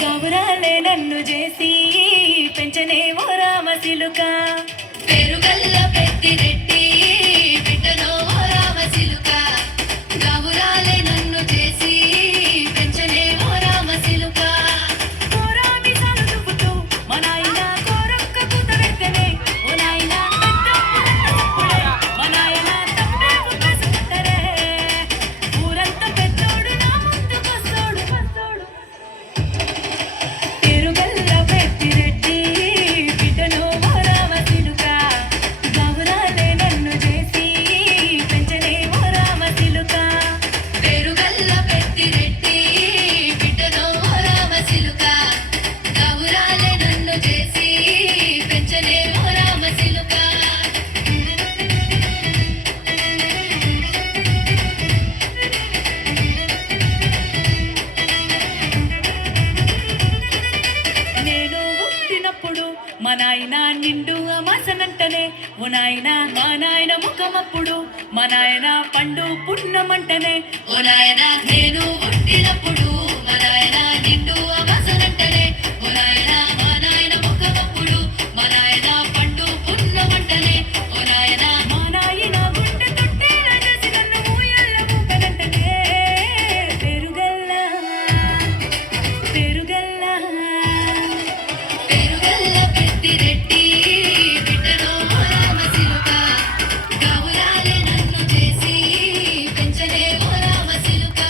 గౌరాలే నన్ను చేసి పెంచనే ఓ రామసిలుక పెరుగల్ల పెద్దిరెడ్డి బిడ్డనో ఓ రామసిలుక గౌరాలే నన్ను చేసి పెంచనే ఓ రామసిలుక కోరామిసాలు దువ్వుతూ మా నాయన కోరొక్క కూత పెడితేనే ఓ నాయన పెద్దప్పుడే మా నాయన తప్పేవు కాసుకుంటారే ఊరంతా పెద్దోడు నా ముందుకొస్తాడు పెరుగల్ల పెద్దిరెడ్డి బిడ్డనో ఓ రామసిలుక గౌరాలే నన్ను చేసి పెంచనే ఓ రామసిలుక పెరుగల్ల పెద్దిరెడ్డి బిడ్డనో ఓ రామసిలుక గౌరాలే నన్ను చేసి పెంచనే ఓ రామసిలుక నేను పుట్టినప్పుడు మా నాయన నిండు అమాసనంటనే ఓ నాయన మా నాయన ముఖమప్పుడు మా నాయన పండు పున్నమంటనే ఓ నాయనా నేను పుట్టినప్పుడు మా నాయన నిండు అమాసనంటనే ఓ నాయనా మా నాయన ముఖమప్పుడు మా నాయన పండు పున్నమంటనే ఓ నాయనా మా నాయన గుండె తొట్టేల చేసి నన్ను ఊయల్ల ఊపనంటనే పెరుగల్ల పెరుగల్ల పెద్దిరెడ్డి బిడ్డనో ఓ రామసిలుక గౌరాలే నన్ను చేసి పెంచనే ఓ రామసిలుక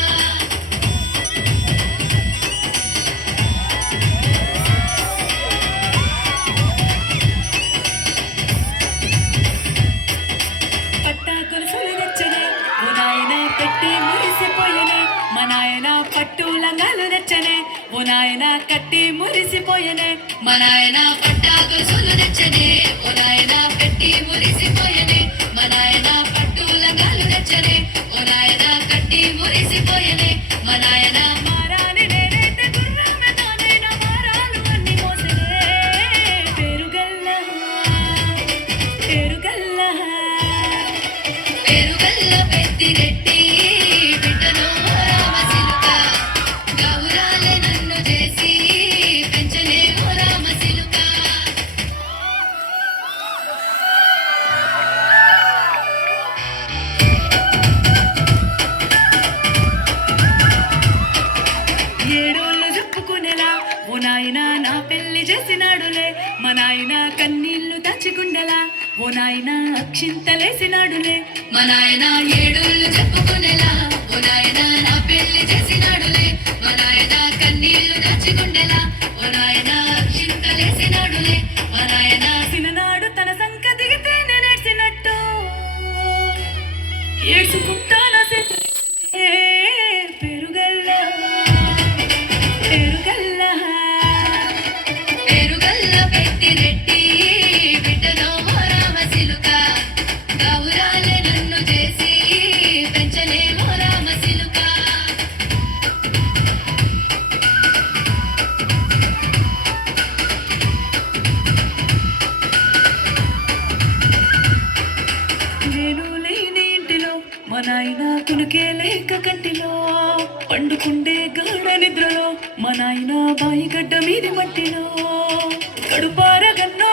పట్టా కొలుసులు తెచ్చనే ఓ నాయన పెట్టి మురిసిపోయనే మా నాయన పట్టు లంగాలు తెచ్చనే ఓ నాయన కట్టి మురిసిపోయనే మా నాయన పట్టా గొలుసులు తెచ్చనే ఓ నాయన పెట్టి మురిసిపోయనే మా నాయన పట్టు లంగాలు తెచ్చనే ఓ నాయన కట్టి మురిసిపోయనే మా నాయన మారాని నేనైతే గుర్రమతోనైనా మారాలు అన్ని మోసనే పెరుగల్ల పెరుగల్ల పెరుగల్ల పెద్దిరెడ్డి బిడ్డనో ఓ రామసిలుక గౌరాలే నన్ను చేసి పెంచనే ఓ రామసిలుక ఏడోళ్ళు చెప్పుకునేలా ఓ నాయన నా పెళ్లి చేసినాడులే మా నాయన కన్నీళ్లు దాచిగుండెలా ఓ నాయన అక్షింతలేసినాడులే మా నాయన ఏడుళ్ళు చెప్పుకునేలా ఓ నాయన నా పెళ్లి చేసినాడులే మా నాయన కన్నీళ్లు దాచిగుండెలా ఓ నాయన చింతలేసినాడులే మా నాయన సిననాడు తన సంక దిగితే నేనేడ్చినట్టు ఏడ్చుకుంటానా పెరుగల్ల పెరుగల్ల పెరుగల్ల పెద్దిరెడ్డి బిడ్డనో ఓ రామసిలుక గౌరాలే నన్ను చేసి పెంచనే ఓ రామసిలుక నేను లేని ఇంటిలో మా నాయన కునుకే లేక కంటిలో పండుకుండే గాఢ నిద్రలో మా నాయన బాయి గడ్డ మీది మట్టిలో కడుపారగన్నో